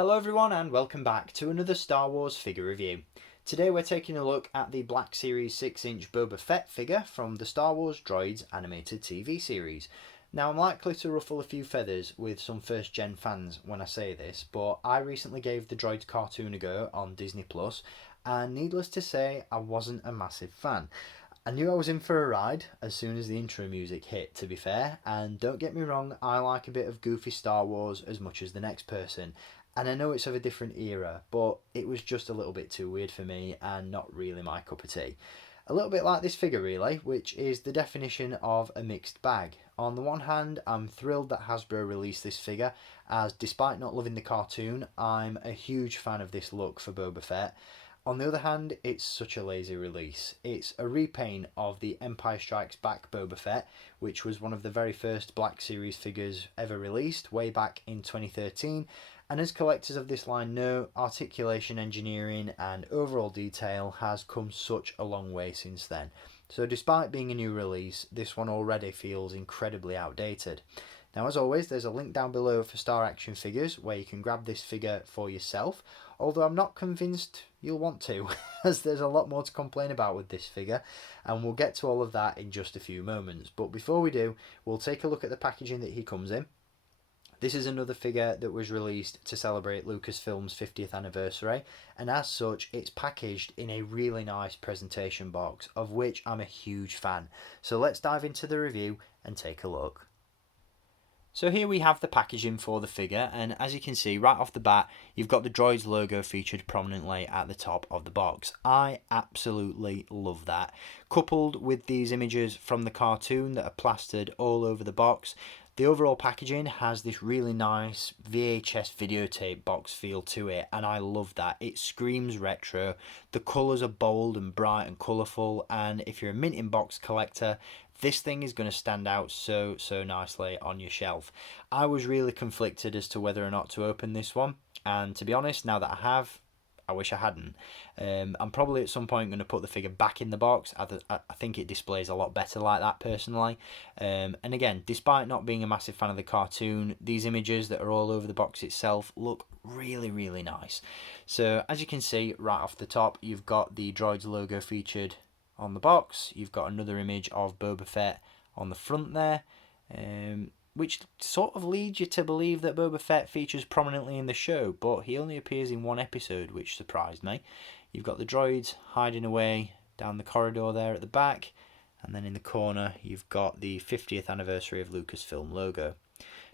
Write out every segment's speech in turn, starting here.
Hello everyone and welcome back to another Star Wars figure review. Today we're taking a look at the Black Series 6-inch Boba Fett figure from the Star Wars Droids animated TV series. Now I'm likely to ruffle a few feathers with some first gen fans when I say this, but I recently gave the Droids cartoon a go on Disney Plus, and needless to say I wasn't a massive fan. I knew I was in for a ride as soon as the intro music hit, to be fair, and don't get me wrong, I like a bit of goofy Star Wars as much as the next person, and I know it's of a different era, but it was just a little bit too weird for me and not really my cup of tea. A little bit like this figure really, which is the definition of a mixed bag. On the one hand, I'm thrilled that Hasbro released this figure, as despite not loving the cartoon, I'm a huge fan of this look for Boba Fett. On the other hand, it's such a lazy release. It's a repaint of the Empire Strikes Back Boba Fett, which was one of the very first Black Series figures ever released, way back in 2013, and as collectors of this line know, articulation engineering and overall detail has come such a long way since then. So despite being a new release, this one already feels incredibly outdated. Now, as always, there's a link down below for Star Action Figures where you can grab this figure for yourself, although I'm not convinced you'll want to, as there's a lot more to complain about with this figure, and we'll get to all of that in just a few moments. But before we do, we'll take a look at the packaging that he comes in. This is another figure that was released to celebrate Lucasfilm's 50th anniversary, and as such it's packaged in a really nice presentation box, of which I'm a huge fan. So let's dive into the review and take a look. So here we have the packaging for the figure, and as you can see right off the bat, you've got the Droids logo featured prominently at the top of the box. I absolutely love that. Coupled with these images from the cartoon that are plastered all over the box, the overall packaging has this really nice VHS videotape box feel to it, and I love that. It screams retro, the colours are bold and bright and colourful, and if you're a mint in box collector, this thing is going to stand out so nicely on your shelf. I was really conflicted as to whether or not to open this one, and to be honest, now that I have, I wish I hadn't. I'm probably at some point going to put the figure back in the box. I think it displays a lot better like that personally. And again, despite not being a massive fan of the cartoon, these images that are all over the box itself look really nice. So as you can see right off the top, you've got the Droids logo featured on the box. You've got another image of Boba Fett on the front there, which sort of leads you to believe that Boba Fett features prominently in the show, but he only appears in one episode, which surprised me. You've got the droids hiding away down the corridor there at the back, and then in the corner you've got the 50th anniversary of Lucasfilm logo.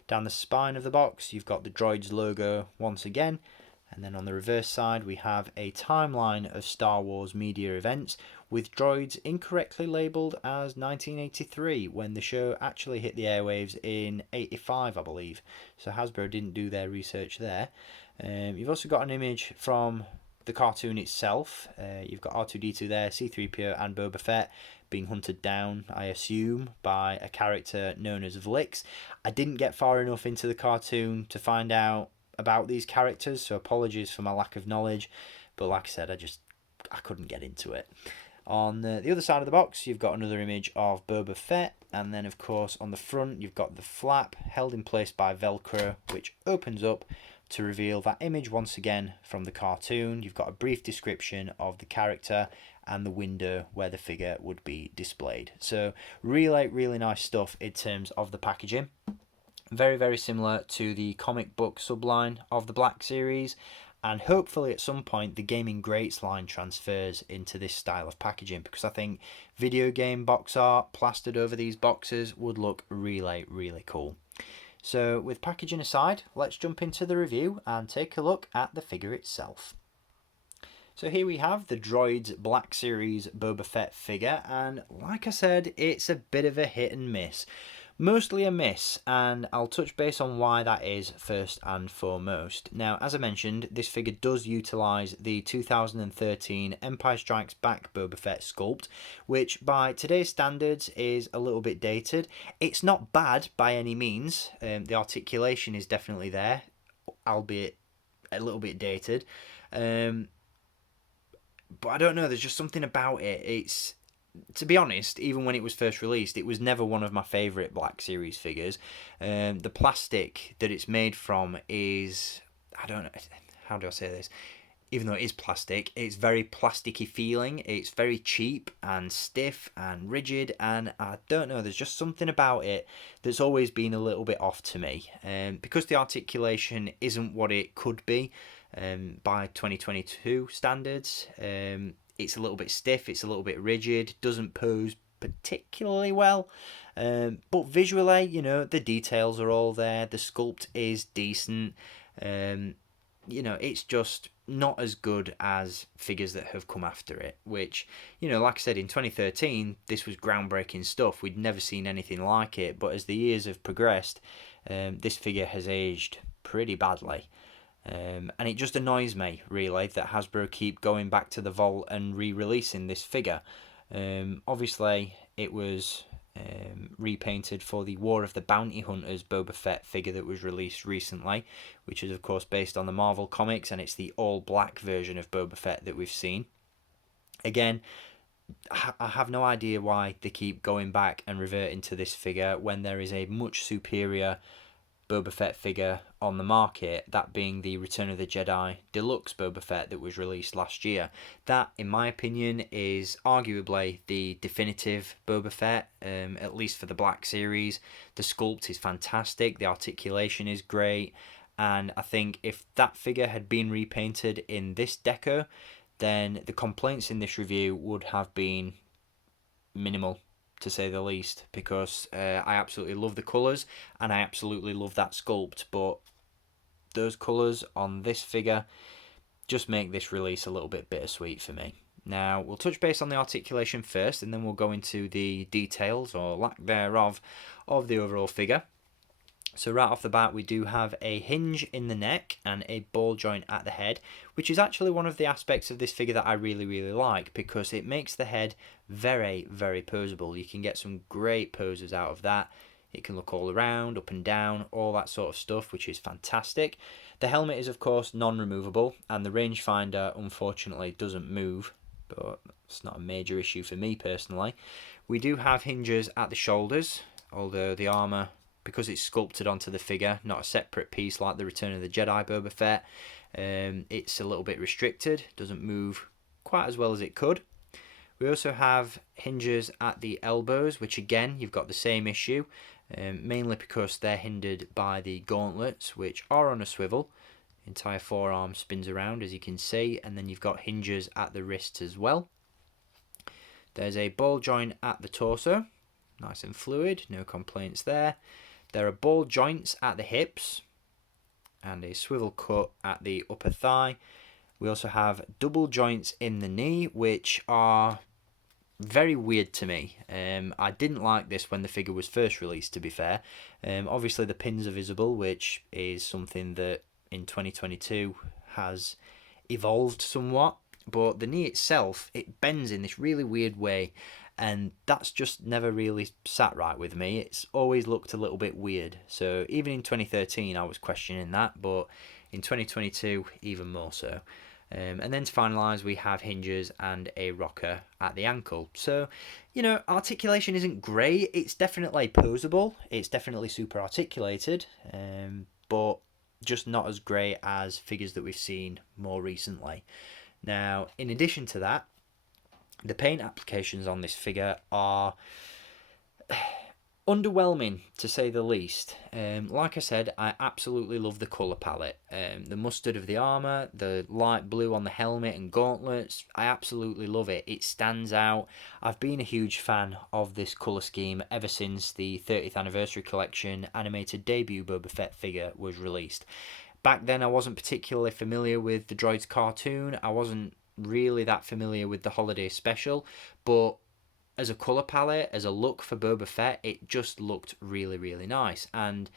Down the spine of the box you've got the Droids logo once again, and then on the reverse side we have a timeline of Star Wars media events, with Droids incorrectly labelled as 1983 when the show actually hit the airwaves in 85, I believe. So Hasbro didn't do their research there. You've also got an image from the cartoon itself. You've got R2-D2 there, C-3PO and Boba Fett being hunted down, I assume, by a character known as Vlix. I didn't get far enough into the cartoon to find out about these characters, so apologies for my lack of knowledge, but like I said, I couldn't get into it. On the other side of the box you've got another image of Boba Fett, and then of course on the front you've got the flap held in place by Velcro, which opens up to reveal that image once again from the cartoon. You've got a brief description of the character and the window where the figure would be displayed. So really nice stuff in terms of the packaging. Very similar to the comic book subline of the Black Series, and hopefully at some point the Gaming Greats line transfers into this style of packaging, because I think video game box art plastered over these boxes would look really cool. So with packaging aside, let's jump into the review and take a look at the figure itself. So here we have the Droids Black Series Boba Fett figure, and like I said, it's a bit of a hit and miss. Mostly a miss, and I'll touch base on why that is first and foremost. Now, as I mentioned, this figure does utilise the 2013 Empire Strikes Back Boba Fett sculpt, which by today's standards is a little bit dated. It's not bad by any means. The articulation is definitely there, albeit a little bit dated. But I don't know, there's just something about it. To be honest, even when it was first released, it was never one of my favourite Black Series figures. The plastic that it's made from is I don't know, how do I say this? Even though it is plastic, it's very plasticky feeling. It's very cheap and stiff and rigid, and I don't know, there's just something about it that's always been a little bit off to me. Because the articulation isn't what it could be by 2022 standards, it's a little bit stiff, it's a little bit rigid, doesn't pose particularly well. But visually, you know, the details are all there, the sculpt is decent. You know, it's just not as good as figures that have come after it, which, you know, like I said, in 2013 this was groundbreaking stuff. We'd never seen anything like it, but as the years have progressed, this figure has aged pretty badly. And it just annoys me, really, that Hasbro keep going back to the vault and re-releasing this figure. Obviously it was repainted for the War of the Bounty Hunters Boba Fett figure that was released recently, which is of course based on the Marvel comics, and it's the all black version of Boba Fett that we've seen. Again, I have no idea why they keep going back and reverting to this figure when there is a much superior Boba Fett figure on the market, that being the Return of the Jedi Deluxe Boba Fett that was released last year. That, in my opinion, is arguably the definitive Boba Fett, at least for the Black Series. The sculpt is fantastic, the articulation is great, and I think if that figure had been repainted in this deco, then the complaints in this review would have been minimal, to say the least, because I absolutely love the colours and I absolutely love that sculpt, but those colours on this figure just make this release a little bit bittersweet for me. Now, we'll touch base on the articulation first, and then we'll go into the details, or lack thereof, of the overall figure. So right off the bat, we do have a hinge in the neck and a ball joint at the head, which is actually one of the aspects of this figure that I really like, because it makes the head very poseable. You can get some great poses out of that. It can look all around, up and down, all that sort of stuff, which is fantastic. The helmet is of course non-removable, and the rangefinder unfortunately doesn't move, but it's not a major issue for me personally. We do have hinges at the shoulders, although the armour, because it's sculpted onto the figure, not a separate piece like the Return of the Jedi Boba Fett, it's a little bit restricted, doesn't move quite as well as it could. We also have hinges at the elbows, which again, you've got the same issue, mainly because they're hindered by the gauntlets, which are on a swivel. The entire forearm spins around, as you can see, and then you've got hinges at the wrists as well. There's a ball joint at the torso, nice and fluid, no complaints there. There are ball joints at the hips and a swivel cut at the upper thigh. We also have double joints in the knee, which are very weird to me. I didn't like this when the figure was first released, to be fair. Obviously the pins are visible, which is something that in 2022 has evolved somewhat, but the knee itself, it bends in this really weird way, and that's just never really sat right with me. It's always looked a little bit weird. So even in 2013 I was questioning that, but in 2022 even more so. And then to finalise, we have hinges and a rocker at the ankle. So, you know, articulation isn't great. It's definitely poseable. It's definitely super articulated, but just not as great as figures that we've seen more recently. Now, in addition to that, the paint applications on this figure are underwhelming, to say the least. Like I said, I absolutely love the colour palette. The mustard of the armour, the light blue on the helmet and gauntlets, I absolutely love it. It stands out. I've been a huge fan of this colour scheme ever since the 30th anniversary collection animated debut Boba Fett figure was released. Back then I wasn't particularly familiar with the Droids cartoon. I wasn't really that familiar with the holiday special, but as a colour palette, as a look for Boba Fett, it just looked really nice. And,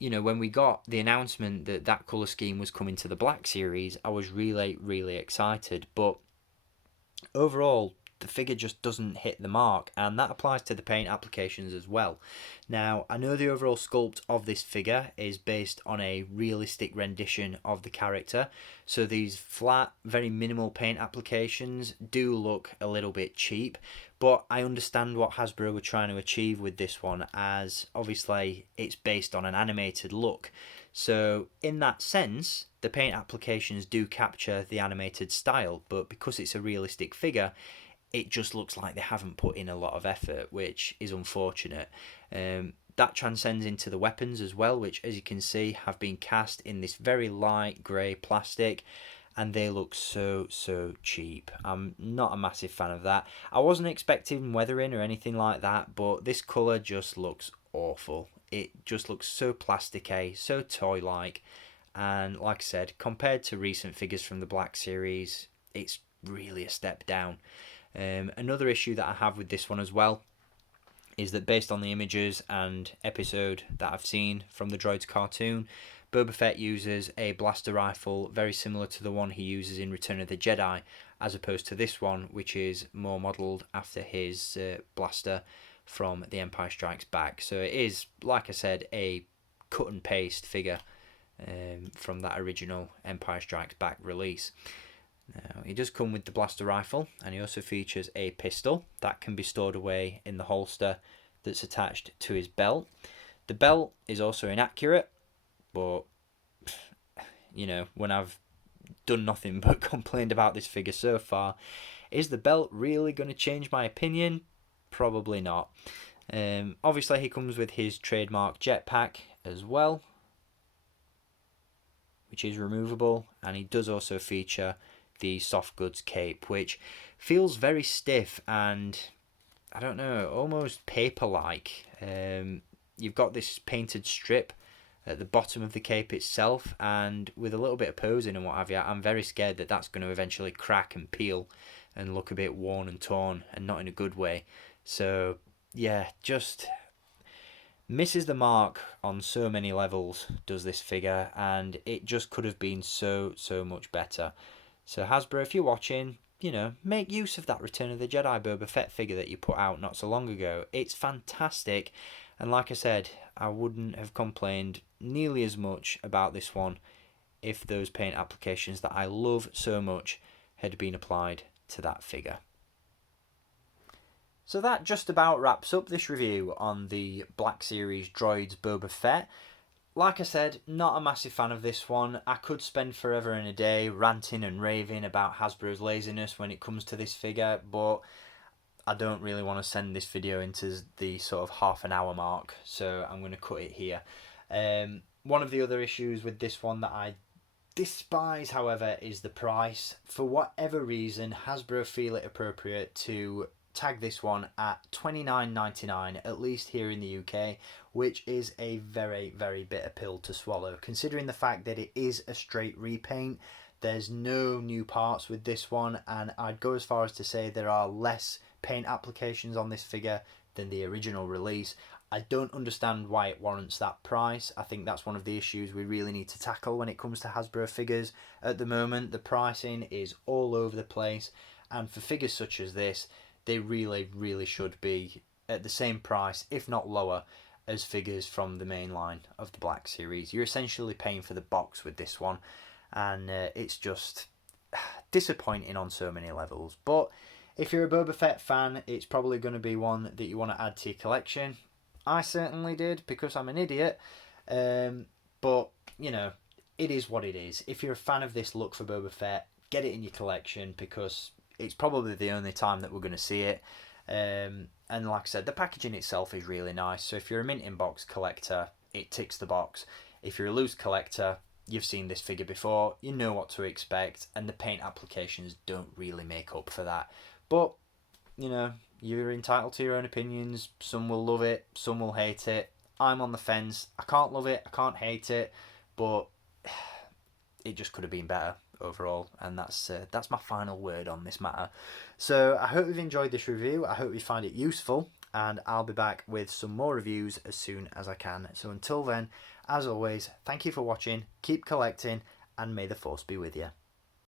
you know, when we got the announcement that that colour scheme was coming to the Black Series, I was really excited. But overall, the figure just doesn't hit the mark, and that applies to the paint applications as well. Now, I know the overall sculpt of this figure is based on a realistic rendition of the character, so these flat, very minimal paint applications do look a little bit cheap, but I understand what Hasbro were trying to achieve with this one, as obviously it's based on an animated look. So in that sense, the paint applications do capture the animated style, but because it's a realistic figure, it just looks like they haven't put in a lot of effort, which is unfortunate. That transcends into the weapons as well, which, as you can see, have been cast in this very light grey plastic, and they look so cheap. I'm not a massive fan of that. I wasn't expecting weathering or anything like that, but this colour just looks awful. It just looks so plasticky, so toy-like, and like I said, compared to recent figures from the Black Series, it's really a step down. Another issue that I have with this one as well is that based on the images and episode that I've seen from the Droids cartoon, Boba Fett uses a blaster rifle very similar to the one he uses in Return of the Jedi, as opposed to this one, which is more modelled after his blaster from The Empire Strikes Back. So it is, like I said, a cut and paste figure from that original Empire Strikes Back release. Now, he does come with the blaster rifle, and he also features a pistol that can be stored away in the holster that's attached to his belt. The belt is also inaccurate, but you know, when I've done nothing but complained about this figure so far, is the belt really going to change my opinion? Probably not. Obviously, he comes with his trademark jetpack as well, which is removable, and he does also feature the soft goods cape, which feels very stiff and, I don't know, almost paper-like. You've got this painted strip at the bottom of the cape itself, and with a little bit of posing and what have you, I'm very scared that that's going to eventually crack and peel and look a bit worn and torn, and not in a good way. So yeah, just misses the mark on so many levels, does this figure, and it just could have been so much better. So Hasbro, if you're watching, you know, make use of that Return of the Jedi Boba Fett figure that you put out not so long ago. It's fantastic, and like I said, I wouldn't have complained nearly as much about this one if those paint applications that I love so much had been applied to that figure. So that just about wraps up this review on the Black Series Droids Boba Fett. Like I said, not a massive fan of this one. I could spend forever and a day ranting and raving about Hasbro's laziness when it comes to this figure, but I don't really want to send this video into the sort of half an hour mark, so I'm going to cut it here. One of the other issues with this one that I despise, however, is the price. For whatever reason, Hasbro feel it appropriate to tag this one at $29.99, at least here in the UK, which is a very bitter pill to swallow, considering the fact that it is a straight repaint. There's no new parts with this one, and I'd go as far as to say there are less paint applications on this figure than the original release. I don't understand why it warrants that price. I think that's one of the issues we really need to tackle when it comes to Hasbro figures. At the moment, the pricing is all over the place, and for figures such as this, they really should be at the same price, if not lower, as figures from the main line of the Black Series. You're essentially paying for the box with this one, and it's just disappointing on so many levels. But if you're a Boba Fett fan, it's probably going to be one that you want to add to your collection. I certainly did, because I'm an idiot. But, you know, it is what it is. If you're a fan of this look for Boba Fett, get it in your collection, because it's probably the only time that we're going to see it. And like I said, the packaging itself is really nice. So if you're a mint in box collector, it ticks the box. If you're a loose collector, you've seen this figure before, you know what to expect, and the paint applications don't really make up for that. But, you know, you're entitled to your own opinions. Some will love it, some will hate it. I'm on the fence. I can't love it, I can't hate it, but it just could have been better overall, and that's my final word on this matter. So I hope you've enjoyed this review. I hope you find it useful, and I'll be back with some more reviews as soon as I can. So until then, as always, thank you for watching, keep collecting, and may the force be with you.